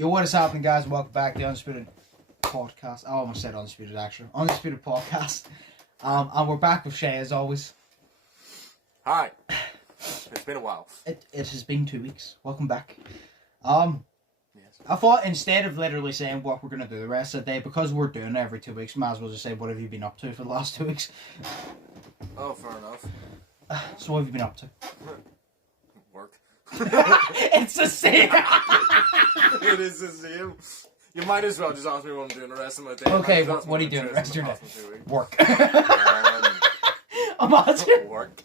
Yo, what is happening, guys? Welcome back to the Undisputed Podcast. I almost said Undisputed, actually. Undisputed Podcast. And we're back with Shay, as always. Hi. It's been a while. It has been 2 weeks. Welcome back. Yes. I thought instead of literally saying what we're going to do the rest of the day, because we're doing it every 2 weeks, might as well just say, what have you been up to for the last 2 weeks? Oh, fair enough. So what have you been up to? Work. It's the same! It is the same. You might as well just ask me what I'm doing the rest of my day. Okay, what are you doing the rest of your day? Work. Um, Imagine. work.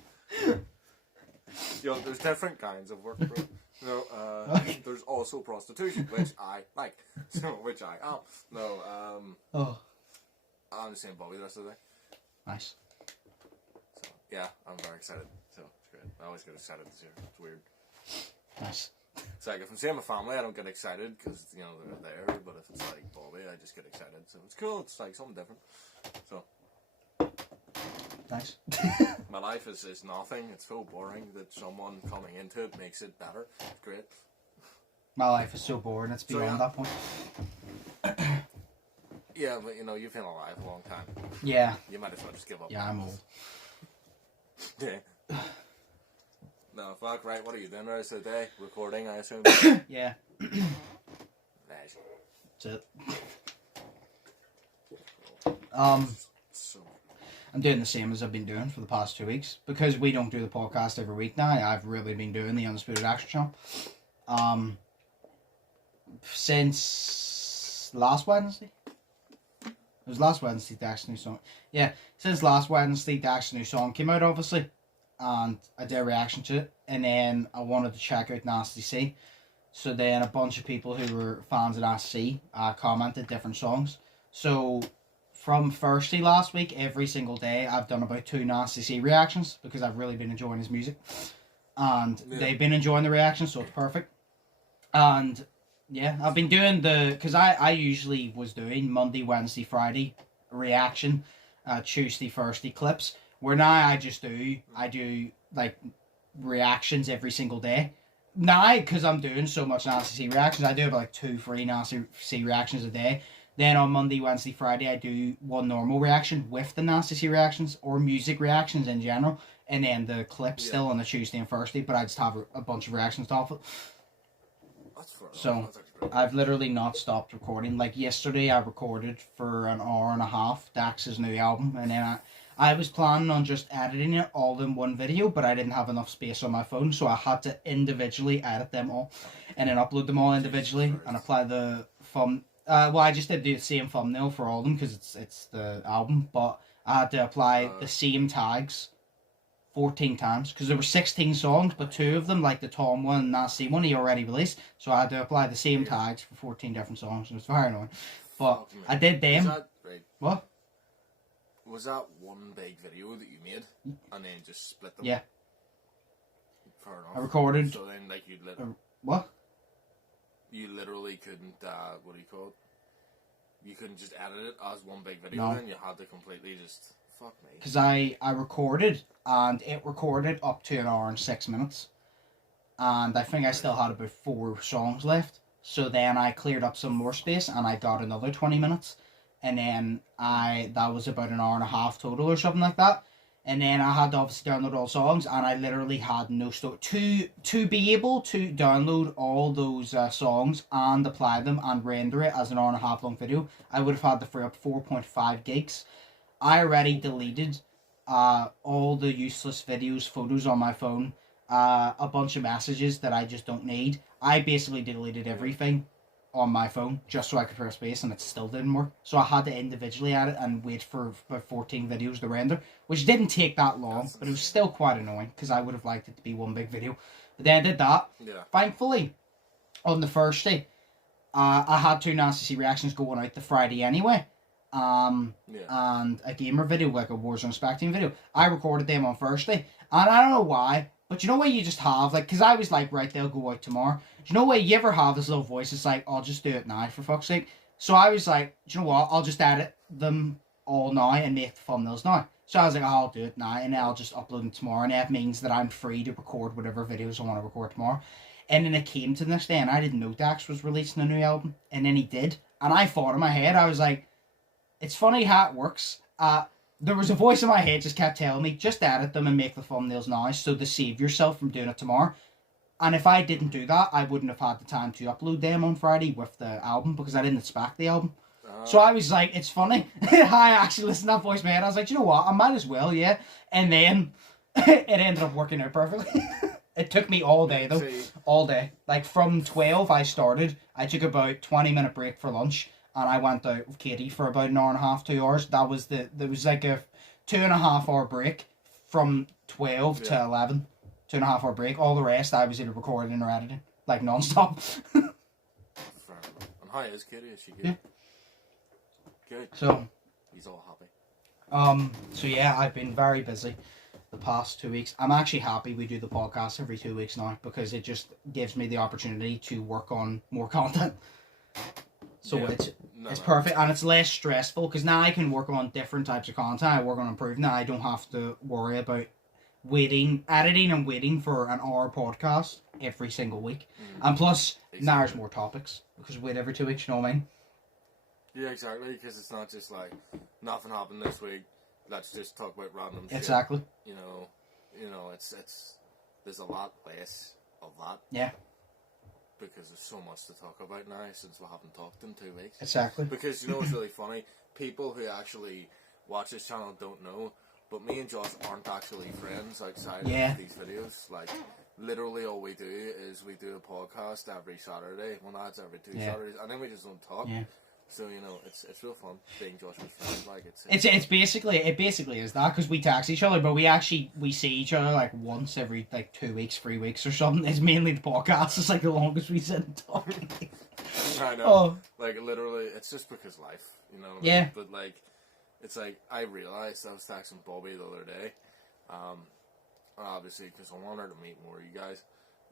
Yo, there's different kinds of work, bro. There's also prostitution, which I like. So, which I am. No, I'm just saying Bobby the rest of the day. Nice. So, yeah, I'm very excited. So, it's great. I always get excited this year. It's weird. Nice. It's like, if I'm seeing my family, I don't get excited because, you know, they're there. But if it's like Bobby, I just get excited. So, it's cool. It's like something different. So. Nice. My life is nothing. It's so boring that someone coming into it makes it better. It's great. My life is so boring, it's beyond that point. Yeah, but you know, you've been alive a long time. Yeah. You might as well just give up. Yeah, I'm old. Yeah. No, fuck, right. What are you doing the rest of the day? Recording, I assume? Yeah. Nice. That's it. So. I'm doing the same as I've been doing for the past 2 weeks. Because we don't do the podcast every week now, I've really been doing the Undisputed Action Channel. Since last Wednesday? It was last Wednesday Dax's new song. Yeah, since last Wednesday Dax's new song came out, obviously. And I did a reaction to it. And then I wanted to check out Nasty C. So then a bunch of people who were fans of Nasty C commented different songs. So from Thursday last week, every single day, I've done about 2 Nasty C reactions because I've really been enjoying his music. And they've been enjoying the reactions, so it's perfect. And yeah, I've been doing because I usually was doing Monday, Wednesday, Friday reaction, Tuesday, Thursday clips. Where now I do like reactions every single day. Now, because I'm doing so much Nasty C reactions, I do about like 2-3 Nasty C reactions a day. Then on Monday, Wednesday, Friday, I do one normal reaction with the Nasty C reactions or music reactions in general. And then the clips still on the Tuesday and Thursday, but I just have a bunch of reactions off it. So I've literally not stopped recording. Like yesterday, I recorded for an hour and a half Dax's new album. And then I was planning on just editing it all in one video, but I didn't have enough space on my phone. So I had to individually edit them all and then upload them all individually and apply the well, I just did the same thumbnail for all of them because it's the album, but I had to apply the same tags 14 times because there were 16 songs, but 2 of them, like the Tom one and Nasty one, he already released. So I had to apply the same tags for 14 different songs. It was very annoying, but I did them. Was that, right, what? Was that one big video that you made and then just split them? Yeah. Fair enough. I recorded. So then, like, what? You literally couldn't, what do you call it? You couldn't just edit it as one big video, then you had to completely just, fuck me. Because I recorded, and it recorded up to an hour and 6 minutes. And I think I still had about 4 songs left. So then I cleared up some more space, and I got another 20 minutes. And then that was about an hour and a half total or something like that. And then I had to obviously download all songs, and I literally had no store to be able to download all those songs and apply them and render it as an hour and a half long video. I would have had to free up 4.5 gigs. I already deleted all the useless videos, photos on my phone, a bunch of messages that I just don't need. I basically deleted everything on my phone just so I could press space, and it still didn't work. So I had to individually add it and wait for about 14 videos to render, which didn't take that long, but it was still quite annoying because I would have liked it to be one big video. But then I did that. Yeah. Thankfully, on the Thursday, I had 2 Nasty C reactions going out the Friday anyway. And a gamer video, like a Warzone Spectating video. I recorded them on Thursday, and I don't know why, but you know what you just have, like, because I was like, right, they'll go out tomorrow. Do you know what you ever have this little voice? It's like, I'll just do it now, for fuck's sake. So I was like, do you know what? I'll just edit them all now and make the thumbnails now. So I was like, oh, I'll do it now, and then I'll just upload them tomorrow, and that means that I'm free to record whatever videos I want to record tomorrow. And then it came to this day, and I didn't know Dax was releasing a new album, and then he did. And I thought in my head, I was like, it's funny how it works. There was a voice in my head just kept telling me, just edit them and make the thumbnails now so to save yourself from doing it tomorrow. And if I didn't do that, I wouldn't have had the time to upload them on Friday with the album because I didn't expect the album. So I was like, it's funny. I actually listened to that voice in my head. I was like, you know what? I might as well, yeah. And then it ended up working out perfectly. It took me all day, though. All day. Like, from 12 I started. I took about 20-minute break for lunch. And I went out with Katie for about an hour and a half, 2 hours. There was like a 2.5 hour break from 12 to 11. 2.5 hour break. All the rest I was either recording or editing. Like, non-stop. And how is Katie? Is she good? Yeah. Good. So. He's all happy. So yeah, I've been very busy the past 2 weeks. I'm actually happy we do the podcast every 2 weeks now because it just gives me the opportunity to work on more content. So it's perfect, and it's less stressful because now I can work on different types of content. I work on improving that. I don't have to worry about editing and waiting for an hour podcast every single week. And plus, now there's more topics because we wait every 2 weeks, you know what I mean? Yeah, exactly, because it's not just like, nothing happened this week, let's just talk about random shit. Exactly. You know, it's there's a lot less of that. Yeah. Because there's so much to talk about now since we haven't talked in 2 weeks. Exactly. Because, you know what's really funny? People who actually watch this channel don't know, but me and Josh aren't actually friends outside of these videos. Like, literally all we do is we do a podcast every Saturday. Well, that's every 2 Saturdays. And then we just don't talk. Yeah. So, you know, it's real fun being Josh's friend. Like, it basically is that because we text each other, but we see each other like once every like 2 weeks, 3 weeks or something. It's mainly the podcast. It's like the longest we sit and talk. I know. Like, literally, it's just because life, you know what I mean? Yeah. But, like, it's like, I realized I was texting Bobby the other day, obviously, because I want her to meet more of you guys,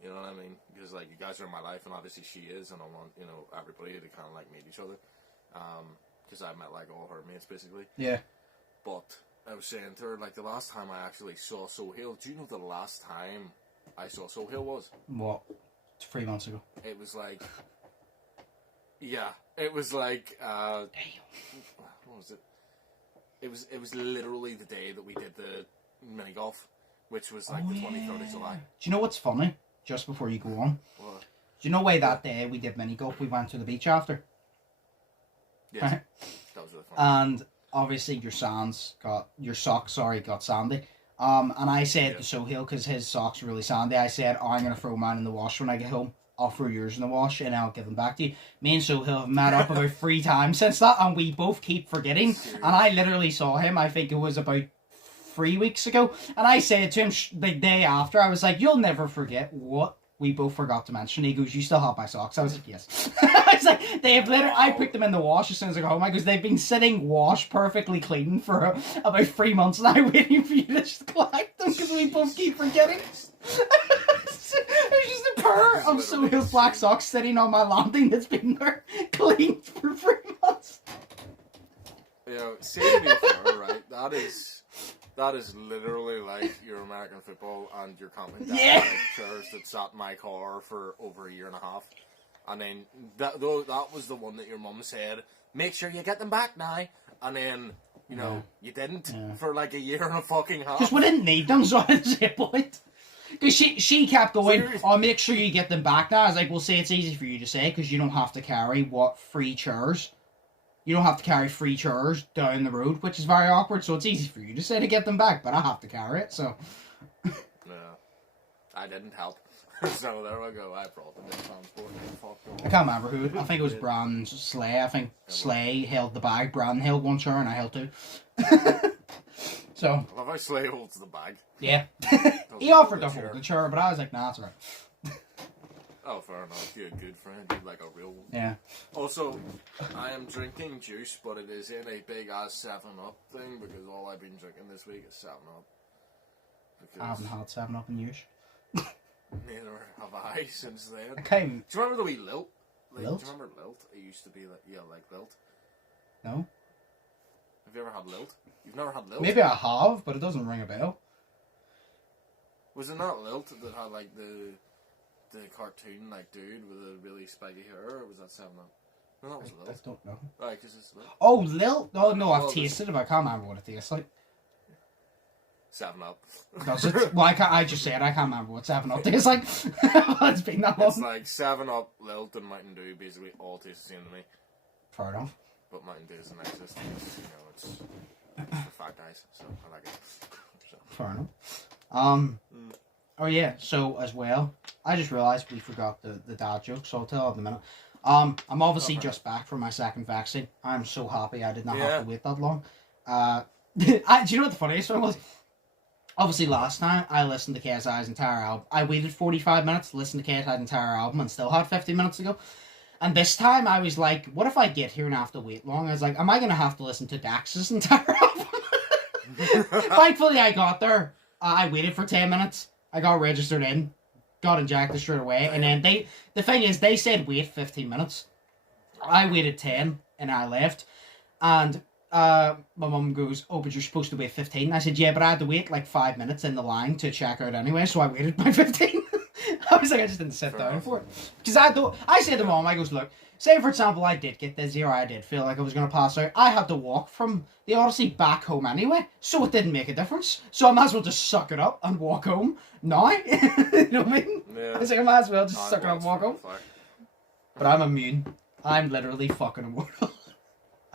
you know what I mean? Because, like, you guys are in my life, and obviously she is, and I want, you know, everybody to kind of, like, meet each other, because I met, like, all her mates, basically. Yeah. But I was saying to her, like, the last time I actually saw Sohail, do you know the last time I saw Sohail was? What? 3 months ago. It was, like... Yeah, it was like, what was it? It was literally the day that we did the mini golf, which was like the 23rd of July. Do you know what's funny? Just before you go on. What? Do you know why that day we did mini golf, we went to the beach after? Yes, that was really fun. And obviously your socks got sandy. And I said to Sohail, because his socks were really sandy, I said, I'm going to throw mine in the wash when I get home. I'll throw yours in the wash and I'll give them back to you. Me and Sohail have met up about 3 times since that, and we both keep forgetting. Seriously? And I literally saw him, I think it was about 3 weeks ago, and I said to him the day after, I was like, you'll never forget what we both forgot to mention. He goes, you still have my socks? I was like, yes. I was like, they have literally, I put them in the wash as soon as I got home. I goes, they've been sitting washed perfectly clean for about 3 months now, waiting for you to just collect them because we both keep forgetting. There's just a pair of Sohail's black socks sitting on my landing that's been there clean for 3 months. You know, say to be fair, right? That is literally like your American football and your camping chairs that sat in my car for over 1.5 years. And then that was the one that your mum said, make sure you get them back now. And then, you know, you didn't for like 1.5 years. Because we didn't need them, so I didn't say point. Because she kept going, oh, make sure you get them back now. I was like, well, say it's easy for you to say because you don't have to carry free chairs. You don't have to carry free chairs down the road, which is very awkward, so it's easy for you to say to get them back, but I have to carry it, so... No, I didn't help. So there we go, I brought them in transport. I can't remember who, I think it was Brandon Slay. I think Slay held the bag, Brandon held one chair, and I held 2. So... I love how Slay holds the bag. Yeah. He offered to hold the chair, but I was like, nah, it's alright. Oh, fair enough. You're a good friend. You're like a real one. Yeah. Also, I am drinking juice, but it is in a big-ass 7-Up thing, because all I've been drinking this week is 7-Up. I haven't had 7-Up in years. Neither have I since then. I can't... Do you remember the wee Lilt? Lilt? Do you remember Lilt? It used to be like, like Lilt. No. Have you ever had Lilt? You've never had Lilt? Maybe I have, but it doesn't ring a bell. Was it not Lilt that had like the the cartoon like dude with a really spiky hair, or was that 7-Up? No, that was Lil. I don't know. Right, because it's Lil. Oh, Lil? No, I've Well, tasted it, but I can't remember what it tastes like. 7-Up. Does it? Well, I just said I can't remember what 7-Up tastes like. It's been that long. It's like 7-Up, Lilt, and Mountain Dew basically all taste the same to me. Fair enough. But Mountain Dew doesn't exist because, it's for fat guys, so I like it. So. Fair enough. Oh yeah, so as well, I just realised we forgot the dad joke, so I'll tell you in a minute. I'm obviously just back from my second vaccine. I'm so happy I did not have to wait that long. Do you know what the funniest one was? Obviously, last time I listened to KSI's entire album. I waited 45 minutes to listen to KSI's entire album and still had 50 minutes to go. And this time I was like, what if I get here and have to wait long? I was like, am I going to have to listen to Dax's entire album? Thankfully, I got there. I waited for 10 minutes. I got registered in. Got injected straight away. And then the thing is, they said wait 15 minutes. I waited 10 and I left. And my mum goes, oh, but you're supposed to wait 15. I said, yeah, but I had to wait like 5 minutes in the line to check out anyway, so I waited my 15. I was like, I just didn't sit down for it. Because I said to mom, I goes, look, say for example I did get dizzy or I did feel like I was going to pass out, I had to walk from the Odyssey back home anyway, so it didn't make a difference. So I might as well just suck it up and walk home now. You know what I mean? Yeah. I was like, I might as well just suck it up and walk home. But I'm immune. I'm literally fucking immortal.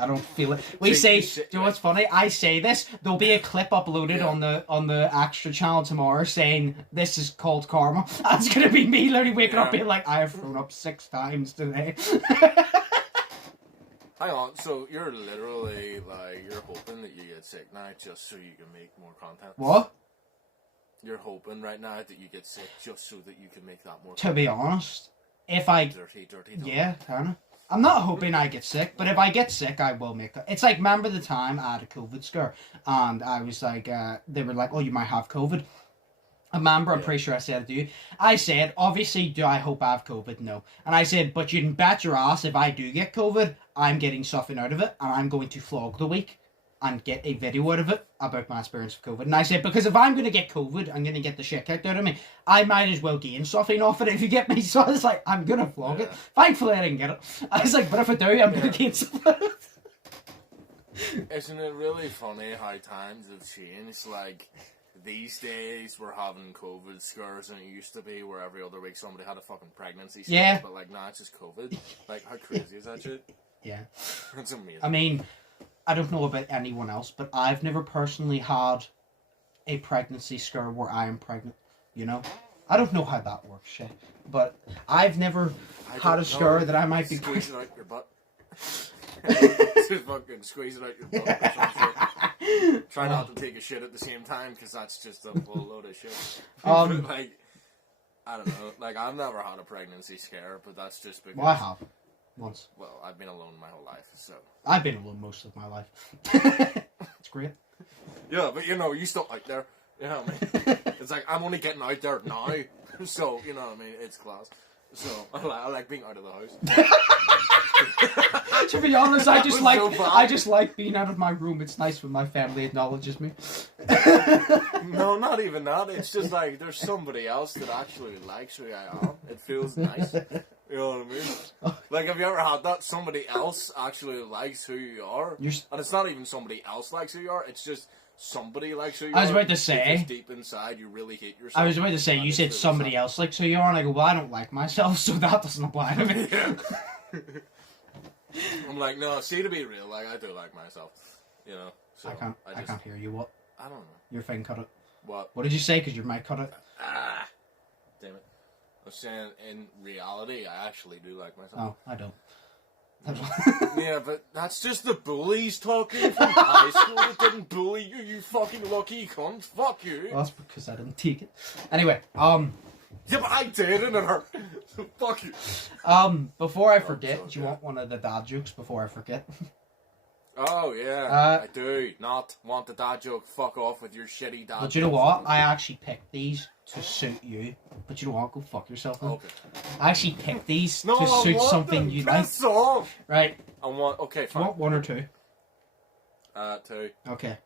I don't feel it. Do you know what's funny? I say this, there'll be a clip uploaded on the extra channel tomorrow saying this is called karma. That's gonna be me literally waking up being like, I have thrown up 6 times today. Hang on, so you're literally like you're hoping that you get sick now just so you can make more content. What? You're hoping right now that you get sick just so that you can make that more content. To be honest, if I dirty yeah, kinda. I'm not hoping I get sick, but if I get sick, I will make it. It's like, remember the time I had a COVID scare, and I was like, they were like, oh, you might have COVID. I remember, I'm pretty sure I said it to you. I said, obviously, do I hope I have COVID? No. And I said, but you can bet your ass if I do get COVID, I'm getting something out of it, and I'm going to vlog the week and get a video out of it about my experience with COVID. And I said, because if I'm going to get COVID, I'm going to get the shit kicked out of me. I might as well gain something off it if you get me. So I was like, I'm going to vlog it. Thankfully, I didn't get it. I was like, but if I do, I'm going to gain something. Isn't it really funny how times have changed? Like, these days, we're having COVID scares, and it used to be where every other week somebody had a fucking pregnancy scare. Yeah. But, like, now it's just COVID. Like, how crazy is that shit? Yeah. It's amazing. I mean, I don't know about anyone else, but I've never personally had a pregnancy scare where I am pregnant, you know? I don't know how that works, shit. But I've never had a scare that I might be squeezing out your butt. Just fucking squeezing out your butt or something. Try not to take a shit at the same time, because that's just a full load of shit. Like, I don't know. Like, I've never had a pregnancy scare, but that's just because... Well, I have. Once. Well, I've been alone my whole life, so... I've been alone most of my life. It's great. Yeah, but you still out there. You know what I mean? It's like, I'm only getting out there now, so, you know what I mean? It's class. So, I like being out of the house. To be honest, I just like being out of my room. It's nice when my family acknowledges me. No, not even that. It's just like, there's somebody else that actually likes who I am. It feels nice. You know what I mean? Like, have you ever had that? Somebody else actually likes who you are. And it's not even somebody else likes who you are. It's just somebody likes who you are. I was about to say. Because deep inside, you really hate yourself. I was about to say, you said somebody else likes who you are. And I go, well, I don't like myself, so that doesn't apply to me. Yeah. I'm like, no, see, to be real, like, I do like myself. You know? So I can't hear you. What? I don't know. Your thing cut it. What? What did you say? Because your mic cut it. Damn it. I was saying, in reality, I actually do like myself. Oh, I don't. Yeah, but that's just the bullies talking from high school that didn't bully you, you fucking lucky cunt. Fuck you. Well, that's because I didn't take it. Anyway, Yeah, but I did, and it hurt. Fuck you. Before I forget, do you want one of the dad jokes before I forget? Oh, yeah. I do not want the dad joke. Fuck off with your shitty dad joke. But you know what? I actually picked these to suit you. But you know what? Go fuck yourself now. Okay. I actually picked these to suit something you like. Off. Right. I want... Okay, fine. Do you want one or two? 2. Okay.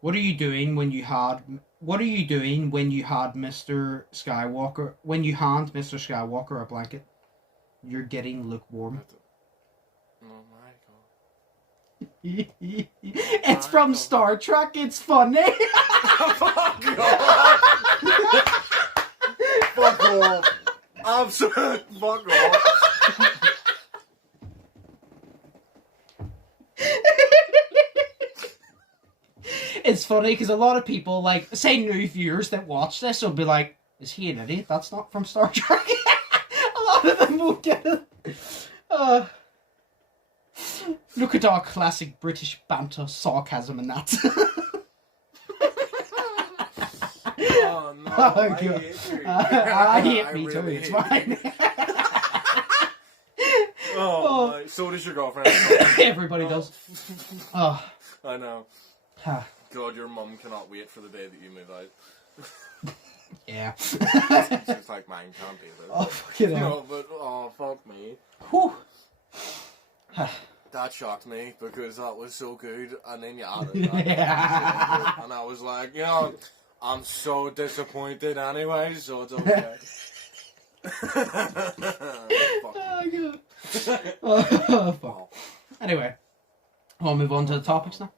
What are you doing when you had? What are you doing when you had Mr. Skywalker? When you hand Mr. Skywalker a blanket, you're getting lukewarm. Oh my It's from Star Trek. It's funny. Fuck off! Fuck off! Absolute fuck off! It's funny because a lot of people, like, say new viewers that watch this will be like, is he an idiot? That's not from Star Trek. A lot of them won't get it. Look at our classic British banter, sarcasm and that. Oh no, I hate you. I hate me too, really it's hate fine. Oh, my. So does your girlfriend. Everybody does. Oh. I know. God, your mum cannot wait for the day that you move out. Yeah. She's like, mine can't be there. Oh, fucking hell. No, but, oh, fuck me. Whew. That shocked me because that was so good, and then you added that. Yeah. And I was like, you know, I'm so disappointed anyway, so it's okay. Fuck. Oh, God. Oh, fuck. Anyway, we'll move on to the topics now.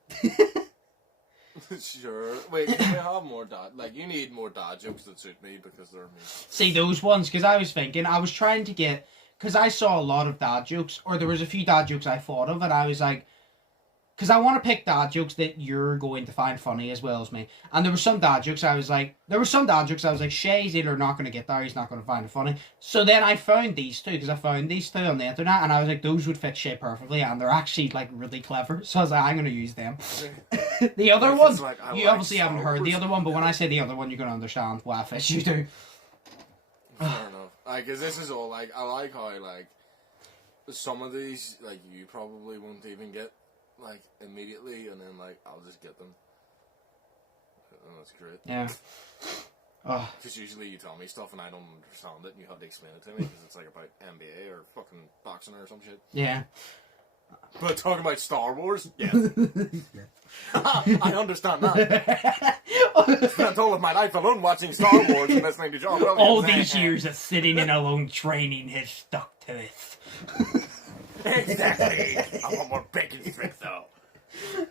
Sure. Wait, can we have more dad? Like, you need more dad jokes that suit me because they're me. See, those ones, because I was thinking, I was trying to get, because I saw a lot of dad jokes, or there was a few dad jokes I thought of, and I was like, because I want to pick dad jokes that you're going to find funny as well as me. And there were some dad jokes I was like, Shay's either not going to get there, he's not going to find it funny. So then I found these two, because I found these two on the internet, and I was like, those would fit Shay perfectly, and they're actually, like, really clever. So I was like, I'm going to use them. The other one, like, you like obviously haven't heard the other one, but when I say the other one, you're going to understand what fish you do. Fair enough. Like, cause this is all, like, I like how, like, some of these, like, you probably won't even get, like, immediately, and then, like, I'll just get them. And that's great. Yeah. Oh. Because usually you tell me stuff and I don't understand it, and you have to explain it to me, because it's, like, about NBA or fucking boxing or some shit. Yeah. But talking about Star Wars, yeah. I understand that. I spent all of my life alone watching Star Wars and listening to John Williams. All these years of sitting in alone training has stuck to this. Exactly. I want more bacon strips though.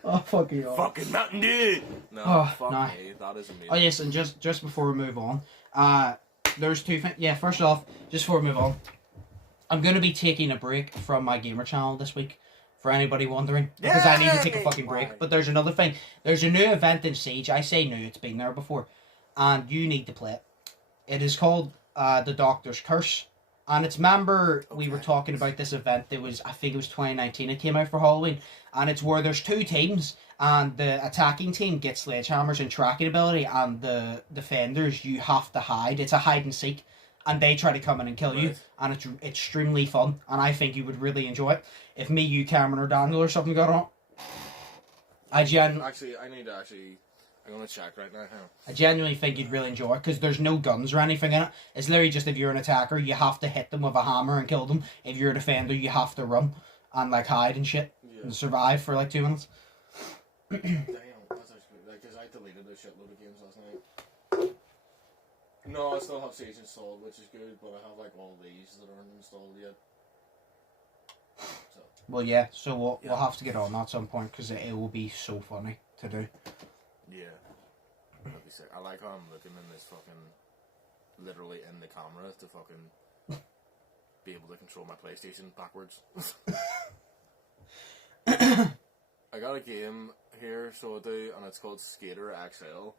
Oh, fucking hell. Fucking Mountain Dew. No, Oh, fuck no. me. That is amazing. Oh, yes, and just before we move on, there's two things. Yeah, first off, just before we move on, I'm going to be taking a break from my gamer channel this week. For anybody wondering, because I need to take a fucking break. But there's another thing. There's a new event in Siege. I say new, it's been there before. And you need to play it. It is called The Doctor's Curse. And it's, remember, we were talking about this event. It was, I think it was 2019. It came out for Halloween. And it's where there's two teams. And the attacking team gets sledgehammers and tracking ability. And the defenders, you have to hide. It's a hide and seek. And they try to come in and kill you, and it's extremely fun, and I think you would really enjoy it. If me, you, Cameron, or Daniel or something got on, I'm gonna check right now. I genuinely think you'd really enjoy it, because there's no guns or anything in it. It's literally just if you're an attacker, you have to hit them with a hammer and kill them. If you're a defender, you have to run and like hide and shit and survive for like 2 minutes. Damn, that's actually because I deleted a shitload of games last night. No, I still have Siege installed, which is good, but I have like all these that aren't installed yet. So. Well, yeah, so we'll have to get on that at some point, because it will be so funny to do. Yeah. That'd be sick. I like how I'm looking in this fucking, literally in the camera to fucking be able to control my PlayStation backwards. I got a game here, so I do, and it's called Skater XL.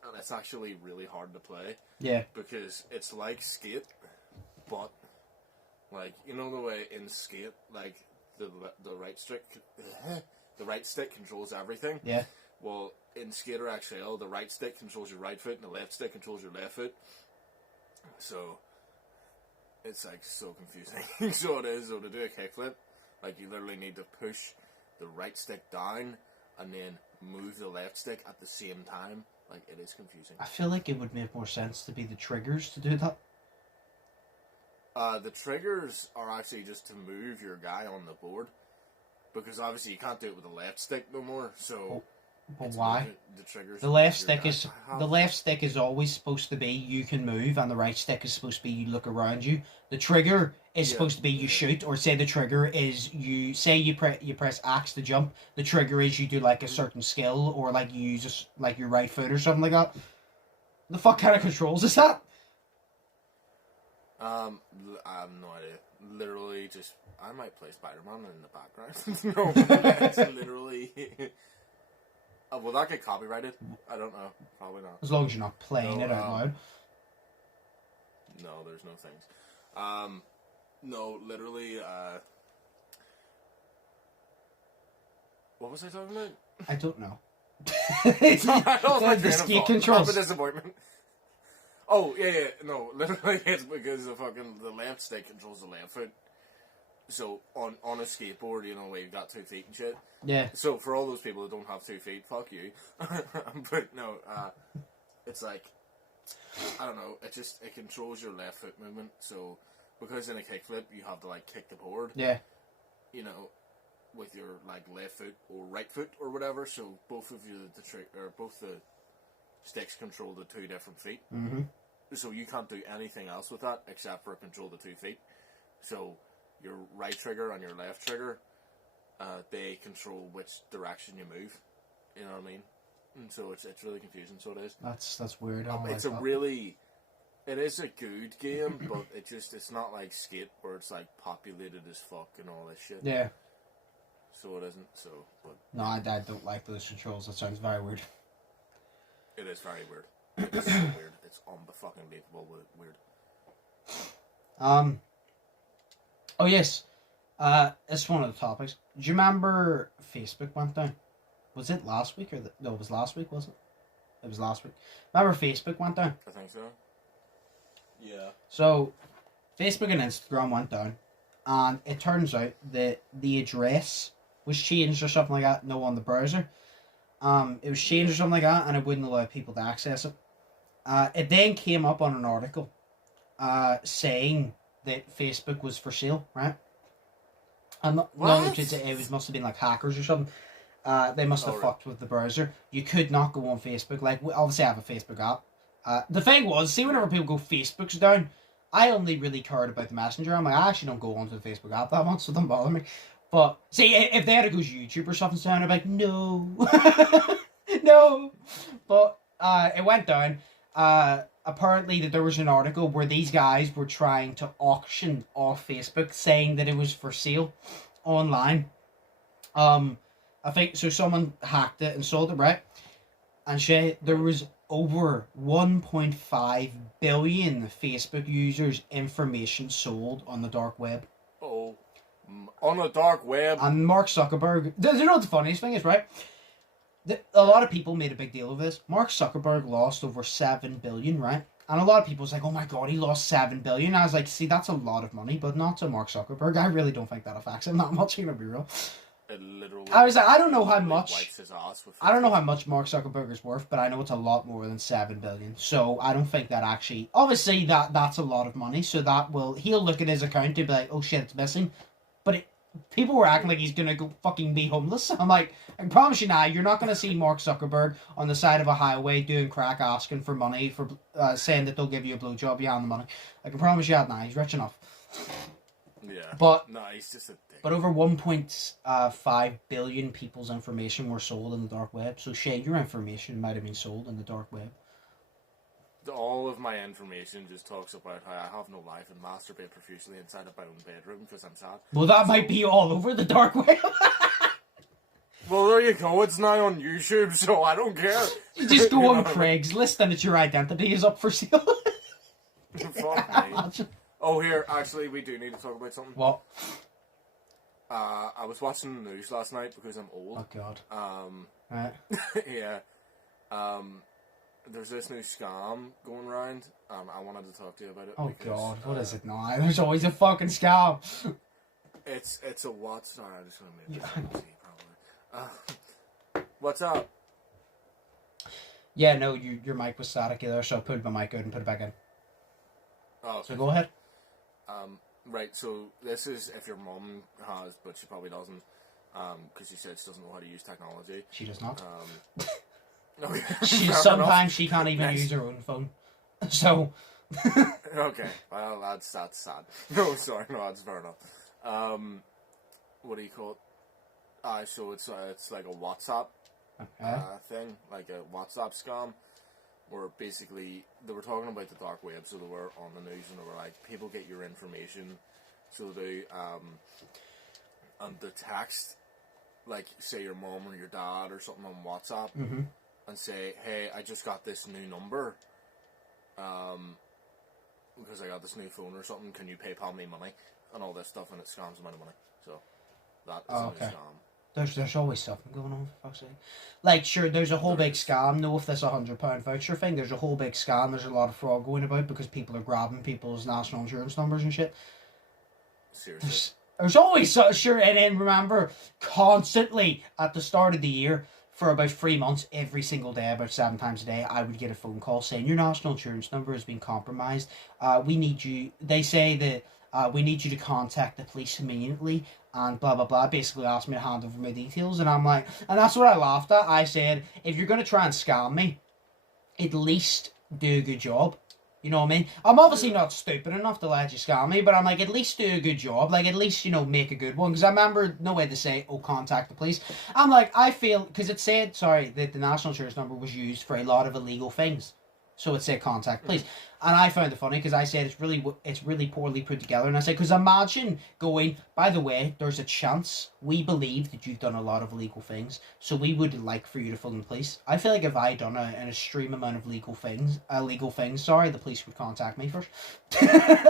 And it's actually really hard to play. Yeah. Because it's like Skate, but like, you know the way in Skate, like the right stick controls everything. Yeah. Well, in Skater XL, the right stick controls your right foot and the left stick controls your left foot. So it's like so confusing. So it is. So to do a kickflip, like you literally need to push the right stick down and then move the left stick at the same time. Like, it is confusing. I feel like it would make more sense to be the triggers to do that. The triggers are actually just to move your guy on the board. Because obviously you can't do it with the left stick no more. So But why? The triggers. The left stick is always supposed to be you can move, and the right stick is supposed to be you look around you. The trigger is supposed to be you shoot, or say the trigger is you press X to jump. The trigger is you do like a certain skill, or like you use just like your right foot or something like that. The fuck kind of controls is that? I have no idea. Literally, just I might play Spider-Man in the background. No, it's literally. Will that get copyrighted? I don't know. Probably not. As long as you're not playing it out loud. No, there's no things. No, literally. What was I talking about? I don't know. The ski controls. I'm a disappointment. Oh yeah. No, literally, it's because the left stick controls the left foot. So on a skateboard, you know, where you've got 2 feet and shit. Yeah. So for all those people that don't have 2 feet, fuck you. But no, it's like, I don't know. It controls your left foot movement. So because in a kickflip you have to like kick the board. Yeah. You know, with your like left foot or right foot or whatever. So both of you both the sticks control the 2 different feet. Mm-hmm. So you can't do anything else with that except for control the 2 feet. So your right trigger and your left trigger, they control which direction you move. You know what I mean? And so it's really confusing. So it is. That's weird. It is a good game, but it's not like Skate where it's like populated as fuck and all this shit. Yeah. So it isn't. So, but no, I don't like those controls. That sounds very weird. It is very weird. It's so weird. It's unbelievable weird. Oh yes, it's one of the topics. Do you remember Facebook went down? Was it last week no? It was last week, wasn't it? It was last week. Remember Facebook went down? I think so. Yeah. So, Facebook and Instagram went down, and it turns out that the address was changed or something like that. No, on the browser. It was changed or something like that, and it wouldn't allow people to access it. It then came up on an article, saying that Facebook was for sale, right? And it must have been like hackers or something. They must have fucked with the browser. You could not go on Facebook. Like, obviously I have a Facebook app. The thing was, see, whenever people go Facebook's down, I only really cared about the Messenger. I'm like, I actually don't go onto the Facebook app that much, so it doesn't bother me. But, see, if they had to go YouTube or something down, I'd be like, no. No. But, it went down. Apparently that there was an article where these guys were trying to auction off Facebook, saying that it was for sale online. I think so. Someone hacked it and sold it, right? And there was over 1.5 billion Facebook users' information sold on the dark web. Oh, on the dark web. And Mark Zuckerberg. You know what the funniest thing is, right? A lot of people made a big deal of this. Mark Zuckerberg lost over 7 billion, right? And a lot of people was like, oh my god, he lost 7 billion. I was like, see, that's a lot of money, but not to Mark Zuckerberg. I really don't think that affects him that much, I'm gonna be real. It literally. I was like, I don't know how much. Wipes his ass with I don't know how much Mark Zuckerberg is worth, but I know it's a lot more than 7 billion. So I don't think that actually. Obviously, that's a lot of money. So he'll look at his account and be like, oh shit, it's missing. But people were acting like he's gonna go fucking be homeless. I'm like, I can promise you now, you're not gonna see Mark Zuckerberg on the side of a highway doing crack, asking for money for saying that they'll give you a blowjob. You hand the money. I can promise you that now. He's rich enough. Yeah. But no, he's just a dick. But over 1.5 billion people's information were sold in the dark web. So Shay, your information might have been sold in the dark web. All of my information just talks about how I have no life and masturbate profusely inside of my own bedroom because I'm sad. Well, that might be all over the dark web. Well, there you go. It's now on YouTube, so I don't care. You just go on Craigslist and it's your identity is up for sale. Fuck me. Oh, here, actually, we do need to talk about something. What? I was watching the news last night because I'm old. Oh, God. Right. Yeah. There's this new scam going around. I wanted to talk to you about it. Oh, because, God. What is it now? There's always a fucking scam. It's a what? Sorry, I just want to make this probably. What's up? Yeah, no, your mic was staticky there, so I pulled my mic out and put it back in. Oh, so go ahead. Right, so this is if your mum has, but she probably doesn't. because she said she doesn't know how to use technology. She does not. No, Sometimes she can't even use her own phone. So. Okay, well that's sad. No, sorry, no, that's fair enough. What do you call it? So it's like a WhatsApp thing, like a WhatsApp scam, where basically they were talking about the dark web, so they were on the news and they were like, people get your information, so they and the text, like say your mom or your dad or something on WhatsApp, and say, hey, I just got this new number, because I got this new phone or something, can you PayPal me money? And all this stuff, and it scams them out of money. So, that is a new scam. There's always something going on, for fuck's sake. Like, sure, there's a whole big scam. No, if this £100 voucher thing, there's a whole big scam. There's a lot of fraud going about because people are grabbing people's national insurance numbers and shit. Seriously. There's always, sure, and then remember, constantly, at the start of the year, for about 3 months, every single day, about 7 times a day, I would get a phone call saying, your national insurance number has been compromised. We need you, they say that we need you to contact the police immediately, and blah, blah, blah. Basically asked me to hand over my details, and I'm like, and that's what I laughed at. I said, if you're going to try and scam me, at least do a good job. You know what I mean? I'm obviously not stupid enough to let you scam me, but I'm like, at least do a good job. Like, at least, you know, make a good one. Because I remember no way to say, oh, contact the police. I'm like, I feel, because it said, sorry, that the national insurance number was used for a lot of illegal things. So it said contact police. And I found it funny because I said it's really poorly put together. And I said, because imagine going, by the way, there's a chance we believe that you've done a lot of illegal things. So we would like for you to phone the police. I feel like if I done an extreme amount of illegal things, the police would contact me first.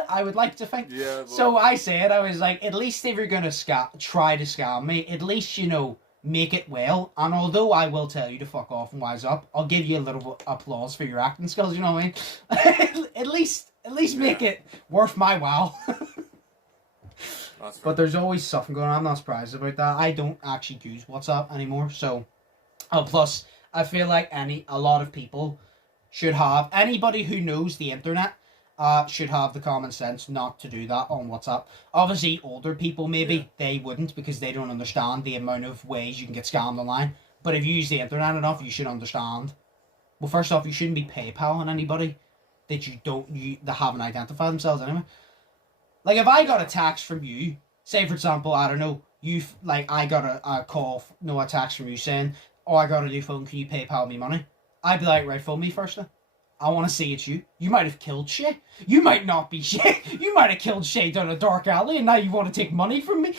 I would like to think. Yeah, well, so I said, I was like, at least if you're going to try to scam me, at least, you know, make it well. And although I will tell you to fuck off and wise up, I'll give you a little applause for your acting skills, you know what I mean? at least make it worth my while. But there's always something going on. I'm not surprised about that. I don't actually use WhatsApp anymore, so plus I feel like a lot of people should have, anybody who knows the internet should have the common sense not to do that on WhatsApp. Obviously, older people, maybe, they wouldn't because they don't understand the amount of ways you can get scammed online. But if you use the internet enough, you should understand. Well, first off, you shouldn't be PayPaling anybody that that haven't identified themselves anyway. Like, if I got a text from you, say, for example, I don't know, I got a text from you saying, oh, I got a new phone, can you PayPal me money? I'd be like, right, phone me first then. I want to see it's you. You might have killed Shay. You might not be Shay. You might have killed Shay down a dark alley and now you want to take money from me.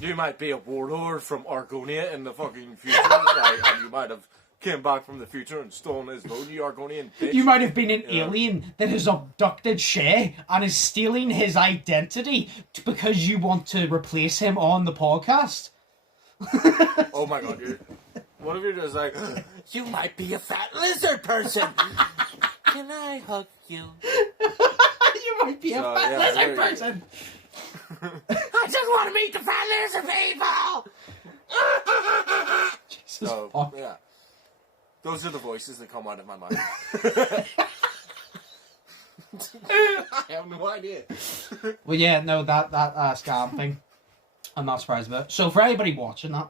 You might be a warlord from Argonia in the fucking future, and you might have came back from the future and stolen his phone, you Argonian bitch. You might have been an alien that has abducted Shay and is stealing his identity because you want to replace him on the podcast. Oh my god, dude. What if you're just like, you might be a fat lizard person. Can I hug you? You might be a fat lizard person. I just want to meet the fat lizard people. Jesus fuck. Yeah. Those are the voices that come out of my mind. I have no idea. Well, yeah, no, that scam thing, I'm not surprised about it. So for anybody watching that,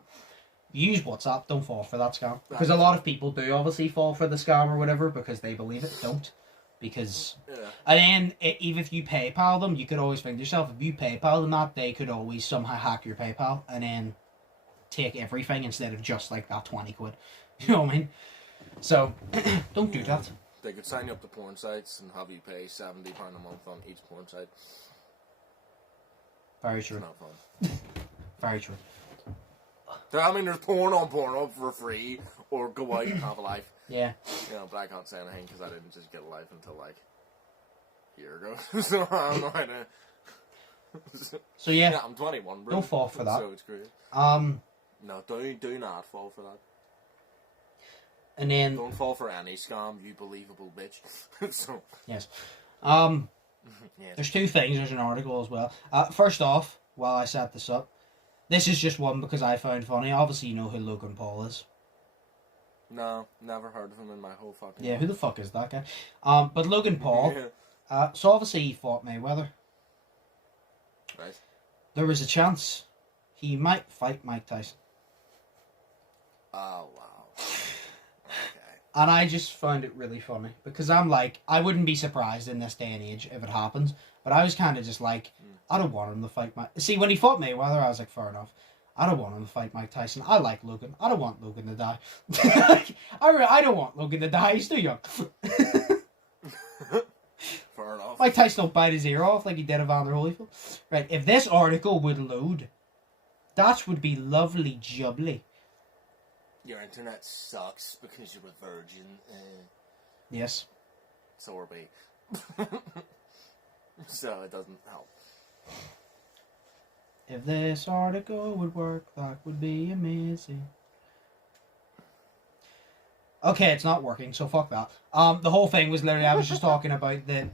use WhatsApp, don't fall for that scam. Because a lot of people do obviously fall for the scam or whatever because they believe it. Don't. Because, and then even if you PayPal them, you could always think to yourself, if you PayPal them that, they could always somehow hack your PayPal and then take everything instead of just like that 20 quid. You know what I mean? So, don't do that. They could sign you up to porn sites and have you pay £70 a month on each porn site. Very true. It's not fun. Very true. I mean, there's porn on Pornhub for free, or go out and have a life. Yeah. You know, but I can't say anything because I didn't just get a life until like a year ago. So I don't know how to. So yeah, I'm 21, bro. Don't fall for that. So it's great. No, do not fall for that. And then don't fall for any scam, you believable bitch. So yes. Yes. There's two things. There's an article as well. First off, while I set this up, this is just one because I found funny. Obviously, you know who Logan Paul is. No, never heard of him in my whole fucking Yeah, life. who the fuck is that guy? But Logan Paul, so obviously he fought Mayweather. Right. There was a chance he might fight Mike Tyson. Oh, wow. Okay. And I just found it really funny because I'm like, I wouldn't be surprised in this day and age if it happens, but I was kind of just like, I don't want him to fight Mike. See, when he fought Mayweather, I was like, fair enough. I don't want him to fight Mike Tyson. I like Logan. I don't want Logan to die. I don't want Logan to die. He's too young. Fair enough. Mike Tyson will bite his ear off like he did Evander Holyfield. Right, if this article would load, that would be lovely jubbly. Your internet sucks because you're a virgin. Yes. So are we. So it doesn't help. If this article would work, that would be amazing. Okay, it's not working, so fuck that. The whole thing was literally, I was just talking about that